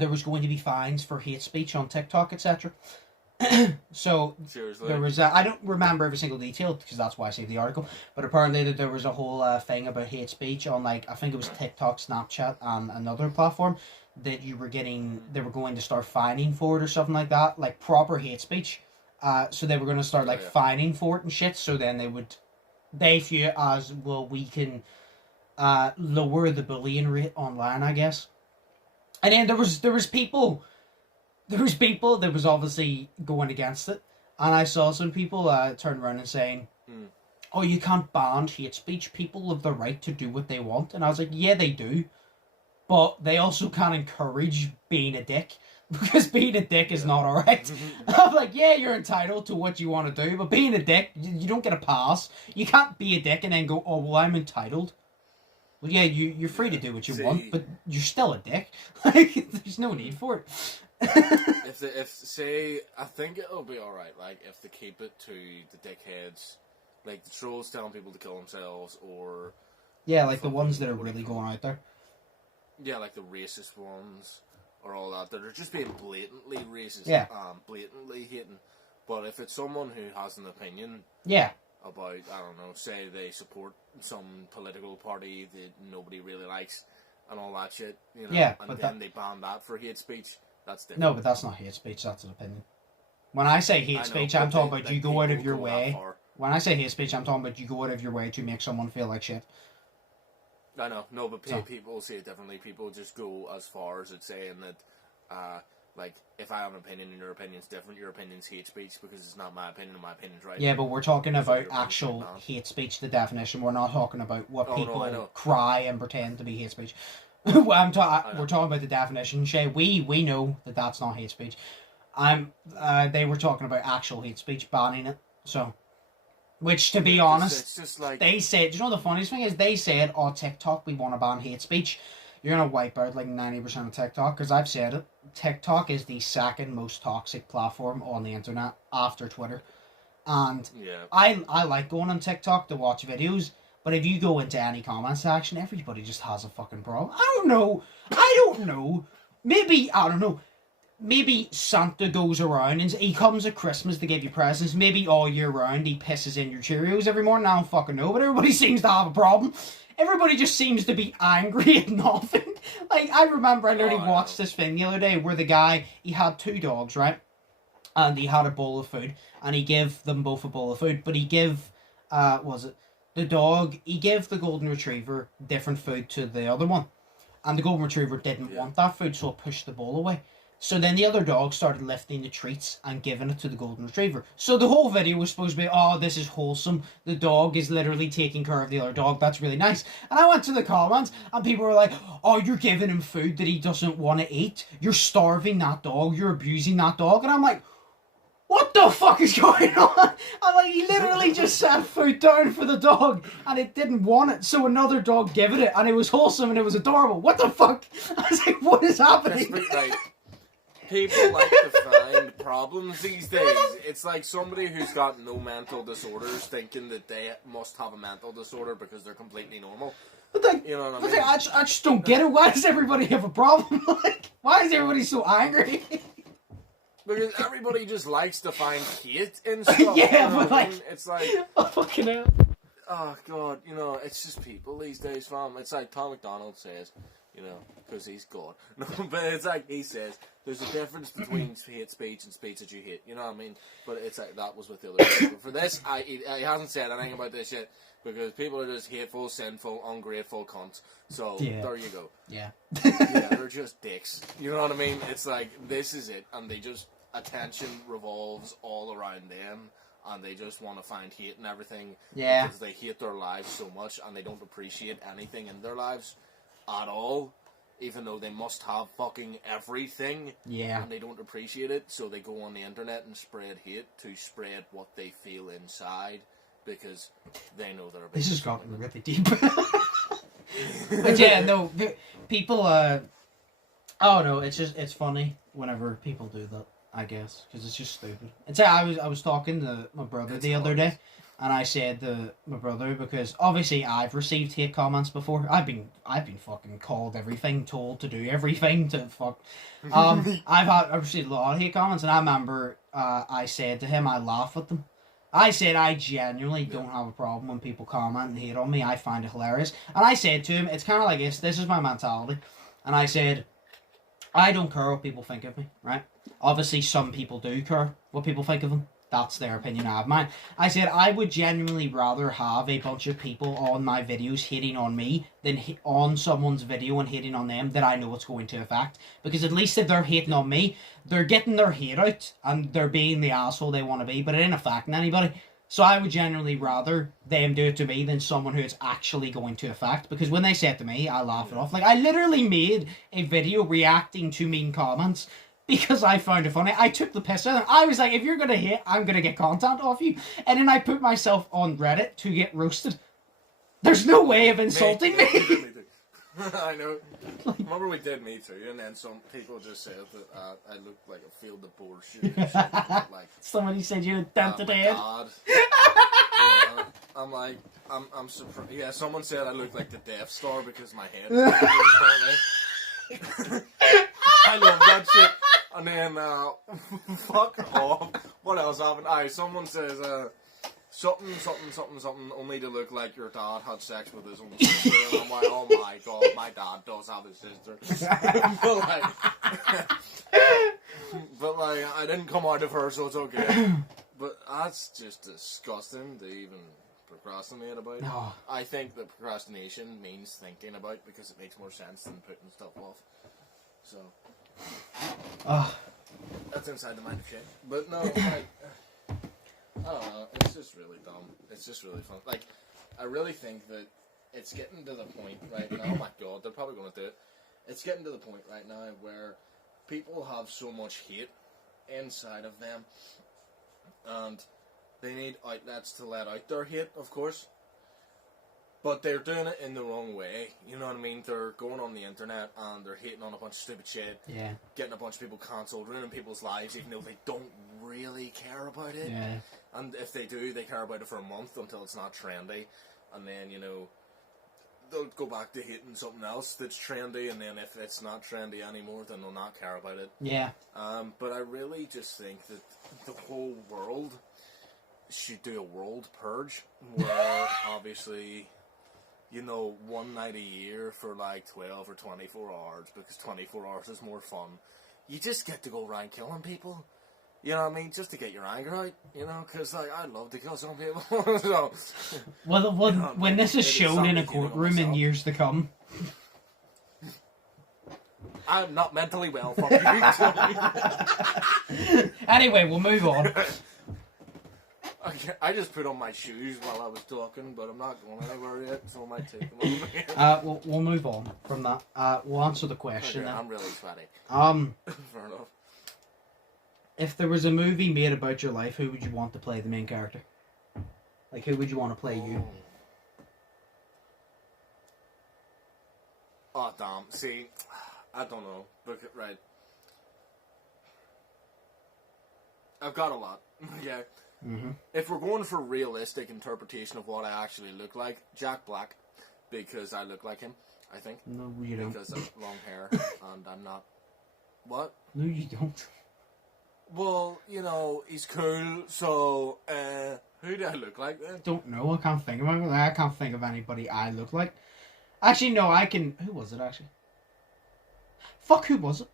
there was going to be fines for hate speech on TikTok, etc. So Seriously? there was, I don't remember every single detail because that's why I saved the article, but apparently that there was a whole thing about hate speech on, like, I think it was TikTok, Snapchat, and another platform that you were getting, they were going to start fining for it or something like that, like proper hate speech. So they were going to start like fining for it and shit. So then they view it as, well, we can lower the bullying rate online, I guess. And then there was people that was obviously going against it, and I saw some people turn around and saying, "Oh, you can't ban hate speech. People have the right to do what they want." And I was like, "Yeah, they do, but they also can't encourage being a dick." Because being a dick is not alright. I'm like, yeah, you're entitled to what you want to do, but being a dick, you don't get a pass. You can't be a dick and then go, oh, well, I'm entitled. Well, yeah, you're free to do what you want, but you're still a dick. Like, there's no need for it. Say, I think it'll be alright, like, if they keep it to the dickheads, like the trolls telling people to kill themselves, or... Yeah, like the ones that are really going out there. Yeah, like the racist ones. Or all that are just being blatantly racist, blatantly hating. But if it's someone who has an opinion, about, I don't know, say they support some political party that nobody really likes, and all that shit, you know, and then they ban that for hate speech, that's different. No, but that's not hate speech, that's an opinion. When I say hate speech, I'm talking about you go out of your way. When I say hate speech, I'm talking about you go out of your way to make someone feel like shit. I know, no, but people see it differently. People just go as far as it's saying that, like, if I have an opinion and your opinion's different, your opinion's hate speech because it's not my opinion and my opinion's right. Yeah, but we're talking about actual hate speech, the definition. We're not talking about what people cry and pretend to be hate speech. We're talking about the definition, Shay. We know that that's not hate speech. They were talking about actual hate speech, banning it. So... Which, to be honest, it's just like... they said, you know the funniest thing is, they said, oh, TikTok, we want to ban hate speech. You're going to wipe out like 90% of TikTok, because I've said it. TikTok is the second most toxic platform on the internet after Twitter. And I like going on TikTok to watch videos, but if you go into any comment section, everybody just has a fucking problem. I don't know. Maybe, I don't know. Maybe Santa goes around and he comes at Christmas to give you presents. Maybe all year round he pisses in your Cheerios every morning. I don't fucking know, but everybody seems to have a problem. Everybody just seems to be angry at nothing. Like, I remember I literally watched this thing the other day where the guy, he had 2 dogs, right? And he had a bowl of food. And he gave them both a bowl of food. But he gave, the dog, he gave the golden retriever different food to the other one. And the golden retriever didn't want that food, so it pushed the bowl away. So then the other dog started lifting the treats and giving it to the golden retriever. So the whole video was supposed to be, oh, this is wholesome. The dog is literally taking care of the other dog. That's really nice. And I went to the comments and people were like, oh, you're giving him food that he doesn't want to eat. You're starving that dog. You're abusing that dog. And I'm like, what the fuck is going on? I'm like, he literally just set food down for the dog and it didn't want it. So another dog gave it and it was wholesome and it was adorable. What the fuck? I was like, what is happening? People like to find problems these days. It's like somebody who's got no mental disorders thinking that they must have a mental disorder because they're completely normal. But like, you know what I mean? I just don't get it. Why does everybody have a problem? Like, why is everybody so angry? Because everybody just likes to find hate in stuff. Yeah, you know but like, I mean? It's like, oh fucking hell. Oh god, you know, it's just people these days, fam. It's like Tom McDonald says, you know, because he's God. No, but it's like he says, there's a difference between hate speech and speech that you hate. You know what I mean? But it's like that was with the other people. For this, he hasn't said anything about this yet because people are just hateful, sinful, ungrateful cunts. So there you go. Yeah. Yeah, they're just dicks. You know what I mean? It's like this is it, and they just attention revolves all around them. And they just want to find hate and everything because they hate their lives so much and they don't appreciate anything in their lives at all, even though they must have fucking everything. Yeah. And they don't appreciate it, so they go on the internet and spread hate to spread what they feel inside because they know they're a bit. This has gotten really deep. But yeah, no, people, oh no, it's funny whenever people do that. I guess because it's just stupid. It's I was talking to my brother the other day, and I said to my brother because obviously I've received hate comments before. I've been fucking called everything, told to do everything to fuck. I've received a lot of hate comments, and I remember I said to him I laugh at them. I said I genuinely don't have a problem when people comment and hate on me. I find it hilarious, and I said to him it's kind of like this. This is my mentality, and I said I don't care what people think of me, right? Obviously, some people do care what people think of them. That's their opinion, I have mine. I said I would genuinely rather have a bunch of people on my videos hating on me than on someone's video and hating on them that I know it's going to affect. Because at least if they're hating on me, they're getting their hate out and they're being the asshole they want to be, but it ain't affecting anybody. So I would genuinely rather them do it to me than someone who it's actually going to affect. Because when they say it to me, I laugh it off. Like, I literally made a video reacting to mean comments because I found it funny. I took the piss out of them. I was like, if you're going to hate, I'm going to get content off you. And then I put myself on Reddit to get roasted. There's no way of insulting me. I know. Remember we did Me Too, and then some people just said that I looked like a field of bullshit. Like, somebody said you had dented head. God. Yeah, I'm like, I'm surprised. Yeah, someone said I looked like the Death Star because my head was I love that shit. And then, fuck off. What else happened? Someone says, something, only to look like your dad had sex with his own sister. And I'm like, oh my god, my dad does have a sister. but like, I didn't come out of her, so it's okay. But that's just disgusting to even procrastinate about. No. I think that procrastination means thinking about because it makes more sense than putting stuff off. So, that's inside the mind of shit. But no, like, I don't know, it's just really dumb. It's just really fun. Like, I really think that it's getting to the point right now, oh my god, they're probably going to do it. It's getting to the point right now where people have so much hate inside of them, and they need outlets to let out their hate, of course. But they're doing it in the wrong way. You know what I mean? They're going on the internet and they're hating on a bunch of stupid shit. Yeah. Getting a bunch of people cancelled, ruining people's lives, even though they don't really care about it. Yeah. And if they do, they care about it for a month until it's not trendy. And then, you know, they'll go back to hating something else that's trendy. And then if it's not trendy anymore, then they'll not care about it. Yeah. But I really just think that the whole world should do a world purge where obviously, you know, one night a year for like 12 or 24 hours, because 24 hours is more fun. You just get to go around killing people. You know what I mean? Just to get your anger out, you know, because like, I'd love to kill some people. So, well, you know, when this is shown in a courtroom in years to come. I'm not mentally well, fuck you. Anyway, we'll move on. Okay, I just put on my shoes while I was talking, but I'm not going anywhere yet, so I might take them off. We'll move on from that. We'll answer the question. Okay, I'm really sweaty. Fair enough. If there was a movie made about your life, who would you want to play the main character? Like, who would you want to play you? Oh, damn. See, I don't know. Look, right. I've got a lot. Yeah. Mm-hmm. If we're going for realistic interpretation of what I actually look like, Jack Black, because I look like him, I think. No, you don't. Because of long hair, and I'm not... What? No, you don't. Well, you know, he's cool, so, who do I look like then? Don't know, I can't think of anybody. I can't think of anybody I look like. Actually, no, I can... Who was it, actually? Fuck, who was it?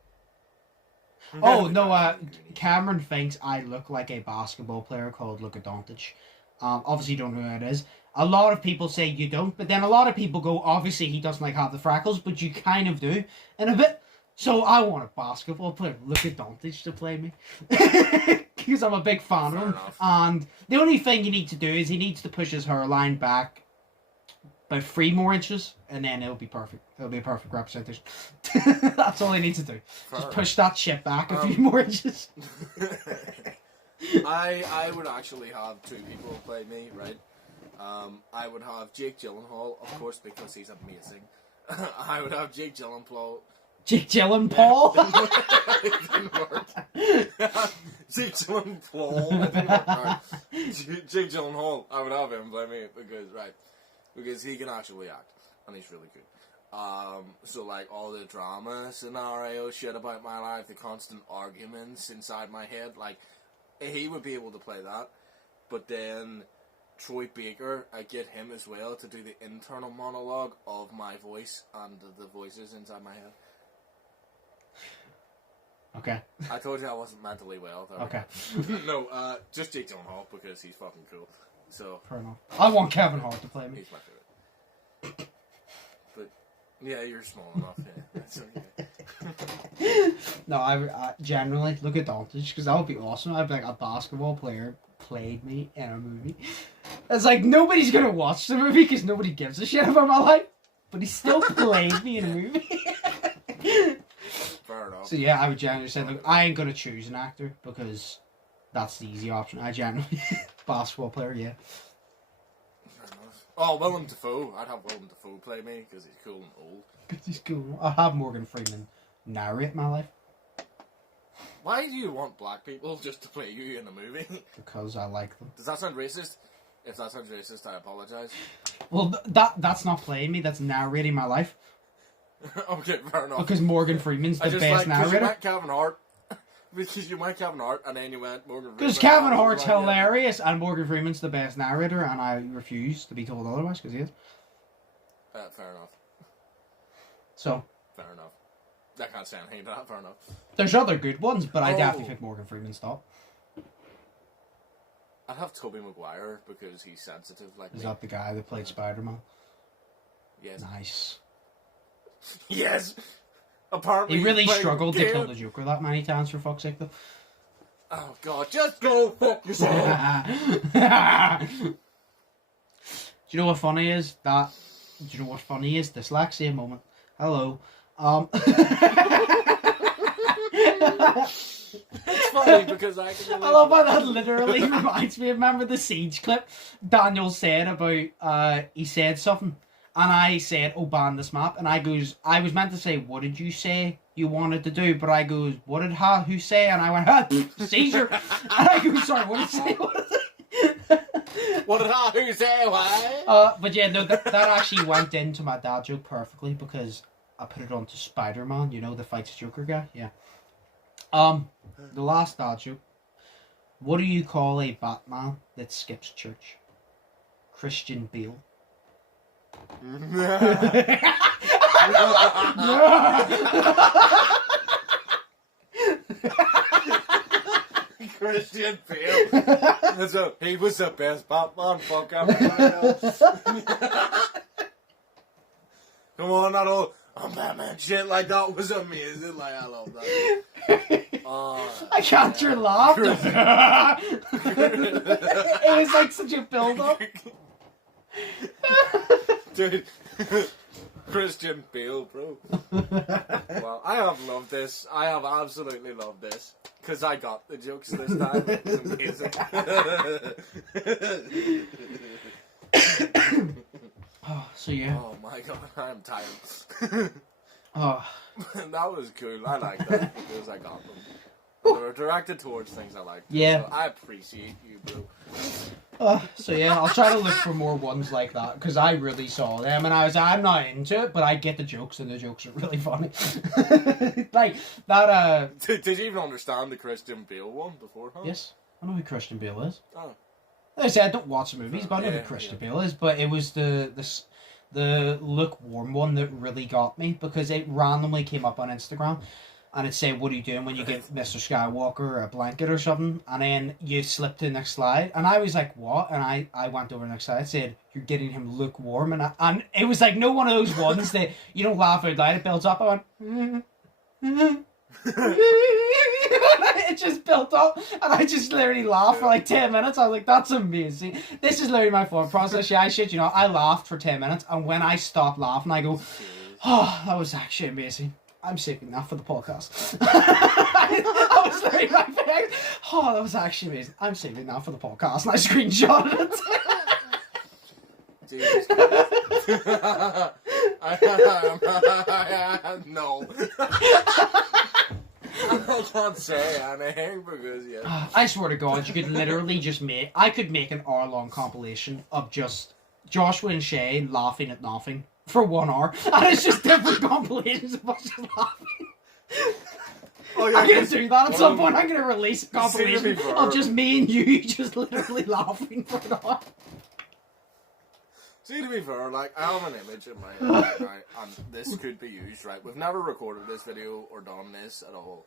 Oh, no, Cameron thinks I look like a basketball player called Luka Doncic. Obviously you don't know who it is. A lot of people say you don't, but then a lot of people go, obviously he doesn't like have the freckles, but you kind of do, in a bit. So I want a basketball player, Luka Doncic, to play me. Because I'm a big fan of him. And the only thing you need to do is he needs to push his hairline back about 3 more inches, and then it'll be perfect. It'll be a perfect representation. That's all he needs to do. Just push that shit back a few more inches. I would actually have 2 people play me, right? I would have Jake Gyllenhaal, of course, because he's amazing. I would have Jake Gyllenhaal. Jake Gyllenhaal? It didn't work. Jake Gyllenhaal. It didn't work. Right. Jake Gyllenhaal, I would have him play me because he can actually act, and he's really good. So like all the drama scenario shit about my life, the constant arguments inside my head, like he would be able to play that. But then Troy Baker, I get him as well to do the internal monologue of my voice and the voices inside my head. Okay. I told you I wasn't mentally well. Okay. No, just Jake Gyllenhaal because he's fucking cool. So fair enough. I want Kevin Hart to play me. He's my favorite. But yeah, you're small enough. Yeah, that's okay. No, I generally look at Doncic because that would be awesome. I'd be like, a basketball player played me in a movie. It's like nobody's gonna watch the movie because nobody gives a shit about my life, but he still played me in a movie. Fair enough. So yeah, I would generally say, look, I ain't gonna choose an actor because that's the easy option. I generally basketball player, yeah. Oh, Willem Dafoe. I'd have Willem Dafoe play me because he's cool and old. Because he's cool. I'll have Morgan Freeman narrate my life. Why do you want black people just to play you in a movie? Because I like them. Does that sound racist? If that sounds racist, I apologise. Well, that's not playing me. That's narrating my life. Okay, fair enough. Because Morgan Freeman's the best narrator. You went Kevin Hart. Because you went Kevin Hart and then you went Morgan Freeman. Because Kevin Hart's hilarious and Morgan Freeman's the best narrator, and I refuse to be told otherwise because he is. Fair enough. So. Fair enough. I can't say anything to that. Fair enough. There's other good ones, but I definitely think Morgan Freeman's top. I'd have Tobey Maguire because he's sensitive like me. Is that the guy that played Spider-Man? Yes. Nice. Yes! Apparently he really struggled to kill the Joker that many times, for fuck's sake, though. Oh, God. Just go fuck yourself! Do you know what funny is? Do you know what funny is? Dyslexia moment. Hello. It's funny because I can I love how that literally reminds me. Remember the Siege clip Daniel said about he said something and I said, oh, ban this map, and I was meant to say, what did you say you wanted to do, but I goes, what did who say? And I went, seizure. And I go, sorry, what did it say? What did who say? Why? But yeah, no, that actually went into my dad joke perfectly because I put it onto Spider-Man, you know, the fights Joker guy. Yeah. The last dad joke. What do you call a Batman that skips church? Christian Bale. Christian Bale. He was the best Batman. Fuck him. Come on, not all. Oh, Batman shit, like that was amazing. Like, I love that. I can't your laugh. It was like such a build up. Dude, Christian Bale, bro. Well, I have loved this. I have absolutely loved this. Because I got the jokes this time. It was amazing. So yeah. Oh my god, I'm tired. Oh. That was cool. I like that because I got them. They were directed towards things I like. Yeah. So I appreciate you, bro. So yeah, I'll try to look for more ones like that because I really saw them and I'm not into it, but I get the jokes and the jokes are really funny. Like that. Did you even understand the Christian Bale one before? Huh? Yes, I know who Christian Bale is. Oh. Like I said, I don't watch movies, but I know who Christian Bale is. But it was the the lukewarm one that really got me, because it randomly came up on Instagram. And it said, what are you doing when you give Mr. Skywalker a blanket or something? And then you slip to the next slide. And I was like, what? And I went over the next slide. It said, you're getting him lukewarm. And it was like, no one of those ones that you don't laugh out loud. It builds up. I went, it just built up. And I just literally laughed for like 10 minutes. I was like, that's amazing. This is literally my thought process. Yeah, I shit you know. I laughed for 10 minutes. And when I stopped laughing, I go, oh, that was actually amazing. I'm saving that for the podcast. I was literally my face. Oh, that was actually amazing. I'm saving that for the podcast. And I screenshotted it. Jesus no. I can't say anything because, yeah. I swear to God, you could literally just make... I could make an hour-long compilation of just Joshua and Shay laughing at nothing for 1 hour. And it's just different compilations of us just laughing. Oh, yeah, I'm going to do that at some point. I'm going to release a compilation of just me and you just literally laughing for an hour. See, to be fair, like, I have an image in my head, right, and this could be used, right? We've never recorded this video or done this at all,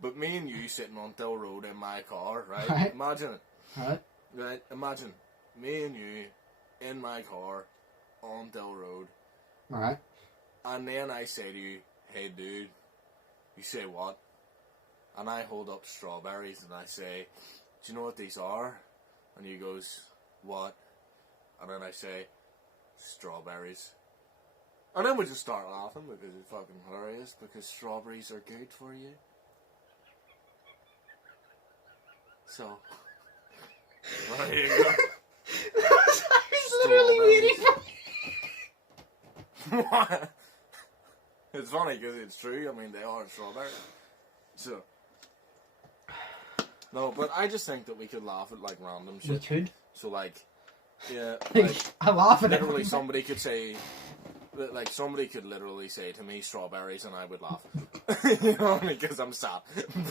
but me and you sitting on Dill Road in my car, right? Imagine it. Right? Imagine me and you in my car on Dill Road. Alright. And then I say to you, hey, dude, you say what? And I hold up strawberries and I say, do you know what these are? And he goes, what? And then I say, strawberries. And then we just start laughing because it's fucking hilarious, because strawberries are good for you. So, there you go. I was literally waiting for what? It's funny because it's true. I mean, they are strawberries. So, no, but I just think that we could laugh at like random shit. We could. So like, yeah, like I laugh at literally everything. somebody could say, like somebody could literally say to me strawberries and I would laugh. You know, because I'm sad.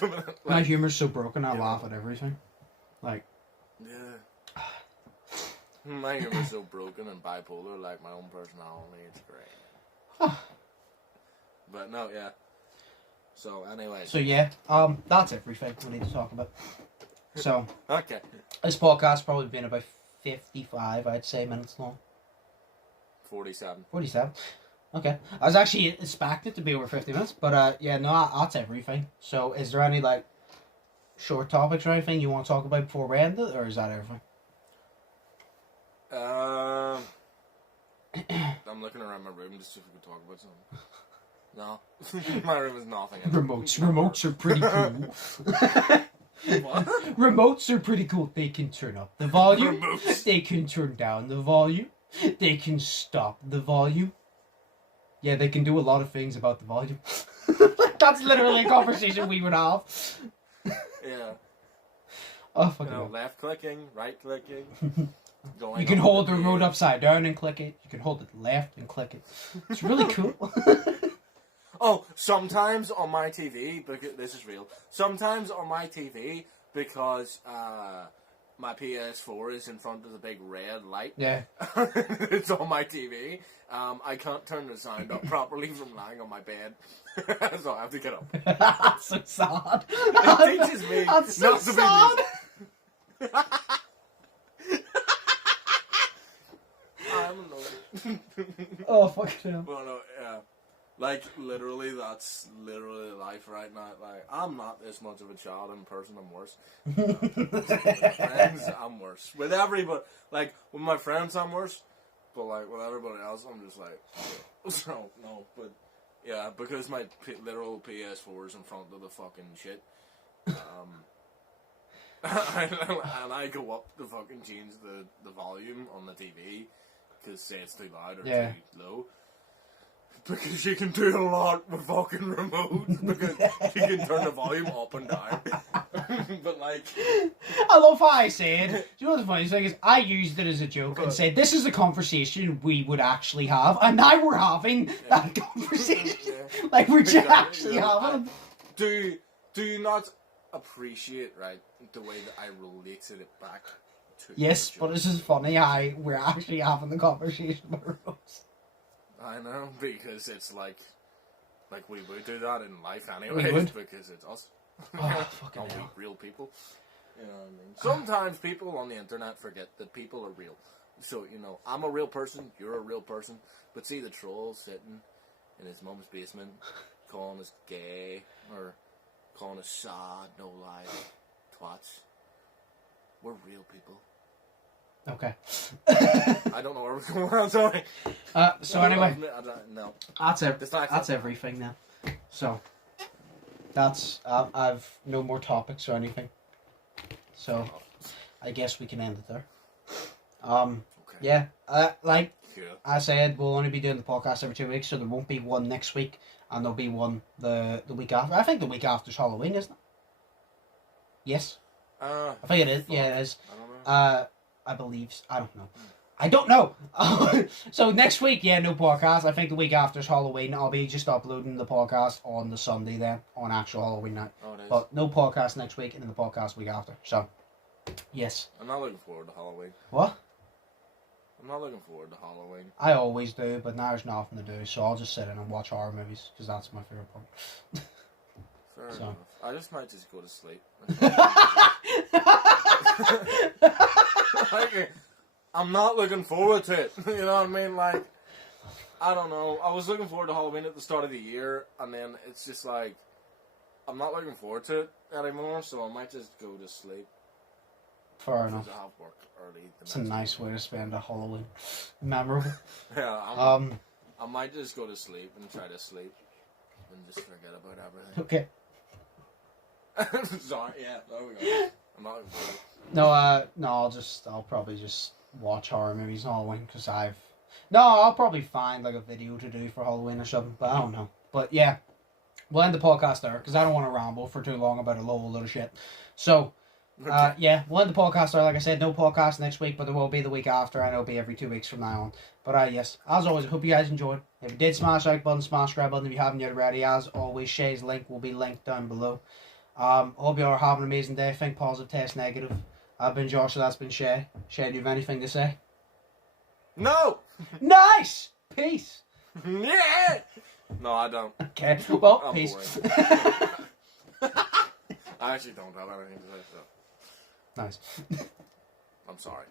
Like, my humor's so broken, I laugh at everything. Like, yeah. My humor's so broken and bipolar, like my own personality, it's great. But no, yeah. So anyway. So yeah, that's everything we need to talk about. So okay. This podcast's probably been about 55, I'd say, minutes long. 47. 47. Okay. I was actually expecting it to be over 50 minutes, but yeah, no, that's everything. So is there any like short topics or anything you want to talk about before we end it, or is that everything? I'm looking around my room just if we could talk about something. No, my room is nothing. Remotes are pretty cool. What? Remotes are pretty cool. They can turn up the volume. Remotes. They can turn down the volume. They can stop the volume. Yeah, they can do a lot of things about the volume. That's literally a conversation we would have. Yeah. Oh, fucking you know, hell. left clicking, right clicking. Going You can up hold the the remote page. upside down and click it. You can hold it left and click it. It's really cool. Oh, sometimes on my TV, because this is real. Sometimes on my TV, because my PS4 is in front of the big red light. Yeah. It's on my TV. I can't turn the sound up properly from lying on my bed, so I have to get up. That's so sad. It teaches me That's so not to sad. be. I'm annoyed. Oh, fucking hell. Well, no, yeah. Like, literally, that's literally life right now. Like, I'm not this much of a child in person, I'm worse. With my friends, I'm worse. With everybody, like, with my friends, I'm worse. But, like, with everybody else, I'm just like, so, no, but, yeah, because my literal PS4 is in front of the fucking shit. And I go up to fucking change the volume on the TV, because say it's too loud or too low. Because you can do a lot with fucking remotes, because you can turn the volume up and down. But like, I love how I said. Do you know what the funny thing is? I used it as a joke and said, this is a conversation we would actually have. And now we're having that conversation. Yeah. Like, we're just Exactly, actually yeah. having it. do you not appreciate, right, the way that I related it back to Yes, your but joke? this is funny how we're actually having the conversation about remotes. I know, because it's like we would do that in life anyway, because it's us. Oh, fucking Not hell. real people. You know what I mean? Sometimes people on the internet forget that people are real. So, you know, I'm a real person, you're a real person, but see the troll sitting in his mum's basement, calling us gay, or calling us sad, no lie, twats. We're real people. Okay. I don't know where we're going. I'm sorry. So anyway, no. That's everything now. So that's I've no more topics or anything. So I guess we can end it there. Okay. Yeah. Like Yeah. I said, we'll only be doing the podcast every 2 weeks, so there won't be one next week, and there'll be one the week after. I think the week after's Halloween, isn't it? Yes. I think it is. Yeah, it is. I don't know. I believe. I don't know. I don't know. So next week, yeah, no podcast. I think the week after's Halloween. I'll be just uploading the podcast on the Sunday then, on actual Halloween night. Oh, it is. But no podcast next week, and then the podcast week after. So, yes. I'm not looking forward to Halloween. What? I'm not looking forward to Halloween. I always do, but now there's nothing to do, so I'll just sit in and watch horror movies, because that's my favourite part. Fair So. enough. I just might just go to sleep. Like, I'm not looking forward to it. You know what I mean? Like, I don't know. I was looking forward to Halloween at the start of the year, and then it's just like, I'm not looking forward to it anymore, so I might just go to sleep. Fair enough. Because I have work early. It's a nice way to spend a Halloween. Memorable. Yeah, I might just go to sleep and try to sleep and just forget about everything. Okay. Sorry, yeah, there we go. I'm not looking forward. No, I'll probably just watch horror movies on Halloween, because I'll probably find like a video to do for Halloween or something, but I don't know. But yeah, we'll end the podcast there, because I don't want to ramble for too long about a load of shit. So, yeah, we'll end the podcast there. Like I said, no podcast next week, but there will be the week after, and it'll be every 2 weeks from now on. But yes, as always, I hope you guys enjoyed. If you did, smash like button, smash subscribe button if you haven't yet already. As always, Shay's link will be linked down below. Hope you all are having an amazing day. Think positive, test negative. I've been Josh, so that's been Shay. Shay, do you have anything to say? No! Nice! Peace! Yeah! No, I don't. Okay, well, I'm peace. I actually don't have anything to say, so Nice. I'm sorry.